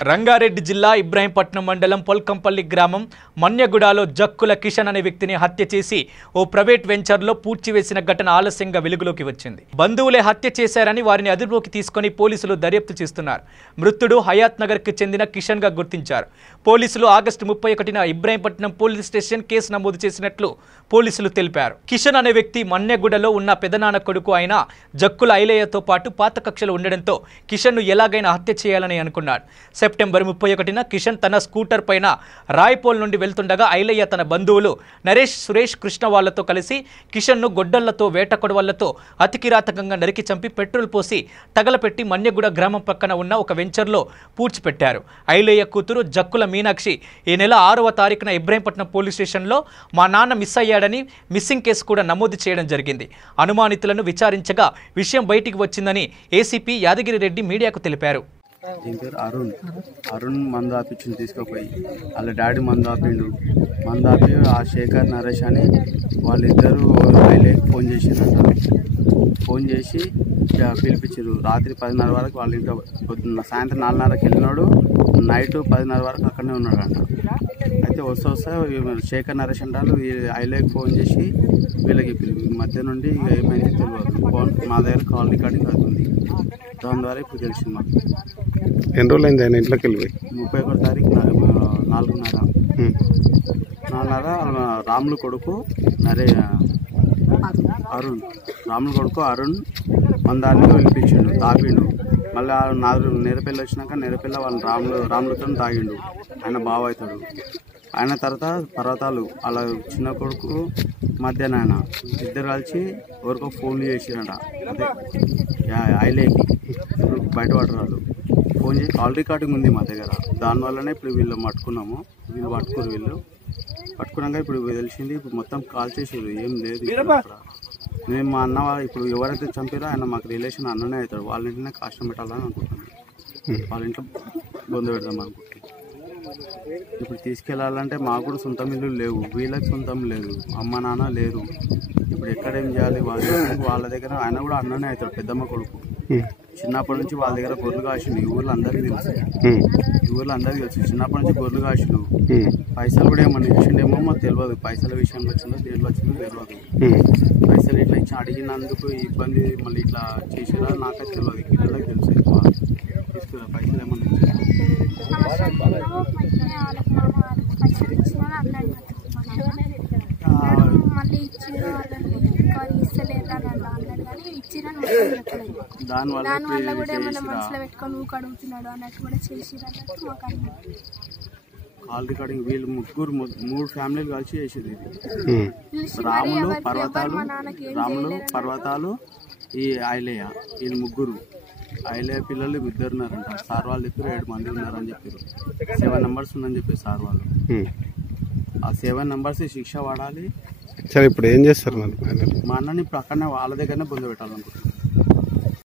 రంగారెడ్డి జిల్లా ఇబ్రాహీంపట్నం మండలం పొల్కంపల్లి గ్రామం మన్యగూడలో జక్కుల కిషన్ అనే వ్యక్తిని హత్య చేసి ఓ ప్రైవేట్ వెంచర్లో పూడ్చివేసిన ఘటన ఆలస్యంగా వెలుగులోకి వచ్చింది. బంధువులే హత్య చేశారని వారిని అదుపులోకి తీసుకొని పోలీసులు దర్యాప్తు చేస్తున్నారు. మృతుడు హయాత్ నగర్కి చెందిన కిషన్ గా గుర్తించారు. పోలీసులు ఆగస్టు 31న ఇబ్రాహీంపట్నం పోలీస్ స్టేషన్ కేసు నమోదు చేసినట్లు పోలీసులు తెలిపారు. కిషన్ అనే వ్యక్తి మన్యగూడలో ఉన్న పెదనాన్న కొడుకు అయిన జక్కుల ఐలయ్యతో పాటు పాత కక్షలు ఉండడంతో కిషన్ను ఎలాగైనా హత్య చేయాలని అనుకున్నాడు. సెప్టెంబర్ 31న కిషన్ తన స్కూటర్ పైన రాయపోల్ నుండి వెళ్తుండగా ఐలయ్య తన బంధువులు నరేష్, సురేష్, కృష్ణ వాళ్లతో కలిసి కిషన్ను గొడ్డళ్లతో వేట కొడవళ్లతో అతి కిరాతకంగా నరికి చంపి పెట్రోల్ పోసి తగలపెట్టి మన్యగూడ గ్రామం పక్కన ఉన్న ఒక వెంచర్లో పూడ్చిపెట్టారు. ఐలయ్య కూతురు జక్కుల మీనాక్షి ఈ నెల 6వ తారీఖున ఇబ్రాహీంపట్నం పోలీస్ స్టేషన్లో మా నాన్న మిస్ అయ్యాడని మిస్సింగ్ కేసు కూడా నమోదు చేయడం జరిగింది. అనుమానితులను విచారించగా విషయం బయటికి వచ్చిందని ఏసీపీ యాదగిరి రెడ్డి మీడియాకు తెలిపారు. దీని పేరు అరుణ్ మందు ఆపించింది తీసుకుపోయి వాళ్ళ డాడీ మందు ఆపిండు. మందు ఆపి ఆ శేఖర్, నరేష్ అని వాళ్ళిద్దరూ ఫోన్ చేసిందంట. ఫోన్ చేసి పిలిపించారు. రాత్రి 10:30 వరకు వాళ్ళ ఇంట్లో సాయంత్రం 4:30కి వెళ్ళినాడు. నైట్ 10:30 వరకు అక్కడనే ఉన్నాడంట. అయితే వస్తే శేఖర్, నరేష్ అంటారు ఐలేకి ఫోన్ చేసి వీళ్ళకి మధ్య నుండి ఏమైంది తెలియదు. ఫోన్ మా దగ్గర కాల్ రికార్డింగ్ అవుతుంది. దాని ద్వారా ఇప్పుడు తెలిసింది మాకు. ఎన్ని రోజులు అయింది ఆయన ఇంట్లోకి వెళ్ళి? 31వ తారీఖు 4:30 రాములు కొడుకు అరుణ్ మందాన్ని పిలిపించిండు, తాగిండు. మళ్ళీ నేరపల్లి వచ్చినాక నేరపల్లి వాళ్ళ రాములతో తాగిండు. ఆయన బావ అవుతాడు. ఆయన తర్వాత పర్వతాలు అలా చిన్న కొడుకు మధ్యాహ్నం ఆయన ఇద్దరు కలిసి ఎవరికో ఫోన్లు చేసిరంట. అదే ఐలేకి ఇప్పుడు బయటపడరాదు. ఫోన్ చేసి కాల్ రికార్డింగ్ ఉంది మా దగ్గర. దానివల్లనే ఇప్పుడు వీళ్ళు పట్టుకున్నాము. వీళ్ళు పట్టుకున్నాక ఇప్పుడు తెలిసింది. ఇప్పుడు మొత్తం కాల్ చేసారు, ఏం లేదు. మేము మా అన్న ఇప్పుడు ఎవరైతే చంపారో ఆయన మాకు రిలేషన్ అన్ననే అవుతాడు. వాళ్ళ ఇంట్లోనే కష్టం పెట్టాలని అనుకుంటున్నాను. వాళ్ళ ఇంట్లో బొంద పెడదాం అనుకుంటున్నాం. ఇప్పుడు తీసుకెళ్ళాలంటే మాకు కూడా సొంతం ఇల్లు లేవు, వీళ్ళకి సొంతం లేదు, అమ్మ నాన్న లేరు. ఇప్పుడు ఎక్కడేం చేయాలి? వాళ్ళ దగ్గర ఆయన కూడా అన్ననే అవుతాడు, పెద్దమ్మ కొడుకు. చిన్నప్పటి నుంచి వాళ్ళ దగ్గర గొర్రెలు కాసిండు. ఈ ఊర్లో అందరికీ తెలుసు. చిన్నప్పటి నుంచి గొర్రెలు కాసిండు. పైసలు కూడా ఏమన్నా ఇచ్చిండేమో మాకు తెలియదు. పైసల విషయంలో వచ్చిందో దేంట్లో వచ్చిందో తెలియదు. పైసలు ఇట్లా ఇచ్చి అడిగినందుకు ఇబ్బంది మళ్ళీ ఇట్లా చేసిరా నాకైతే తెలియదు. పిల్లలకి తెలుసు. ఎక్కువ తీసుకురా పైసలు ఏమన్నా దానివల్ల కూడా ఏమైనా మనసులో పెట్టుకొని ఊకు అడుగుతున్నాడు అన్నట్టు కూడా చేసిరన్నట్టు మాకు అనిపించింది. కాల్ రికార్డింగ్ వీళ్ళు మూడు ఫ్యామిలీలు కలిసి చేసేది ఇది. రాములు పర్వతాలు ఈ ఐలయ్య, వీళ్ళు ముగ్గురు. ఐలయ్య పిల్లలు ఇద్దరు ఉన్నారంట. సార్ వాళ్ళు చెప్పారు 7 మంది ఉన్నారని చెప్పారు. 7 numbers ఉందని చెప్పారు సార్ వాళ్ళు. ఆ 7 numbers శిక్ష పడాలి. సరే ఇప్పుడు ఏం చేస్తారు? మా అన్నని ఇప్పుడు అక్కడనే వాళ్ళ దగ్గరనే బొంద పెట్టాలనుకుంటున్నాను.